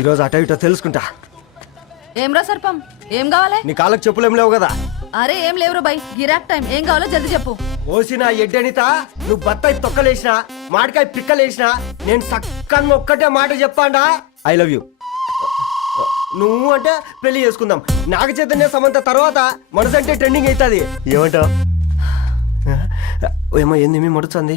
ఈరోజు అటో ఇటో తెలుసుకుంటా. ఏం రా సర్పం? ఏం కావాలి? నీ కాళ్ళకి చెప్పులేం లేవు కదా? అరే ఏం లేవురా బై గిరాక్ టైం. ఏం కావాలో జల్దీ చెప్పు. ఓసిన ఎడ్డనిత నువ్వు బత్తాయి తొక్కలేసినా మాడికాయ పిక్కలేసినా నేను సక్కగా ఒక్కటే మాట చెప్పాడా ఐ లవ్ యూ. నువ్వు అంటే పెళ్ళి చేసుకుందాం. నాగ చైతన్య సమంత తర్వాత మనసంటే ట్రెండింగ్ అవుతుంది. ఏమంటావు? ఏమో ఏంది మీ మడుతుంది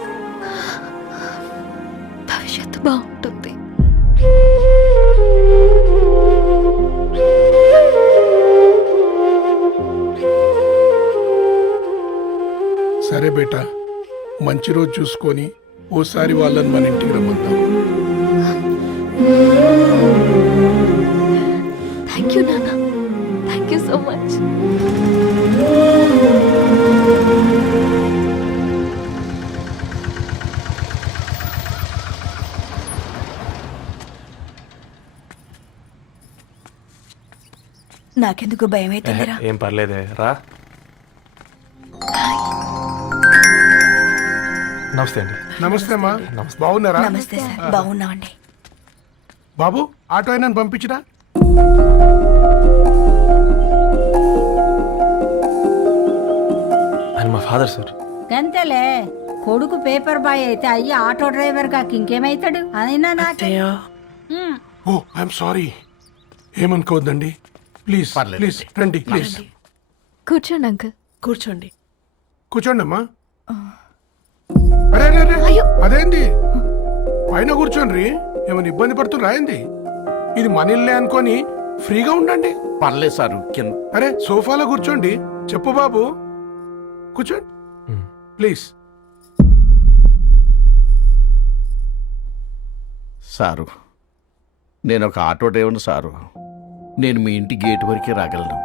మంచి రోజు చూసుకొని ఓసారి వాళ్ళని మన ఇంటికి రమ్మందాం. థ్యాంక్ యూ నాన్న థ్యాంక్ యూ సో మచ్ నాకెందుకు భయం అవుతుందిరా ఏం పర్లేదే రా. నమస్తే అండి. నమస్తే అమ్మా. బాగున్నారా? నమస్తే సార్ బాగున్నామండి. బాబు ఆటో అయినా పంపించరా. ఆయన మా ఫాదర్ సార్. గంతేలే కొడుకు పేపర్ బాయ్ అయితే అయ్యి ఆటో డ్రైవర్ కాక ఇంకేమైతాడు? అయినా నాకు. Oh I'm sorry. ఏమనుకోవద్దండి. ప్లీజ్ ప్లీజ్ రండి ప్లీజ్. కూర్చోండి అంకుల్. కూర్చోండి. కూర్చోండి అమ్మా అరే అరే అరే అదేంది? పైన కూర్చోండి ఏమైనా ఇబ్బంది పడుతున్నా ఏంది? ఇది మన ఇల్లే అనుకొని ఫ్రీగా ఉండండి. పర్లేదు సారు కింద. అరే సోఫాలో కూర్చోండి. చెప్పు బాబు. కూర్చోండి. ప్లీజ్. సారు నేను ఒక ఆటో డ్రైవర్ని సారు. నేను మీ ఇంటి గేట్ వరకే రాగలను.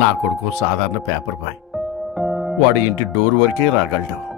నా కొడుకు సాధారణ పేపర్ బాయ్. వాడి ఇంటి డోర్ వరకే రాగలడు.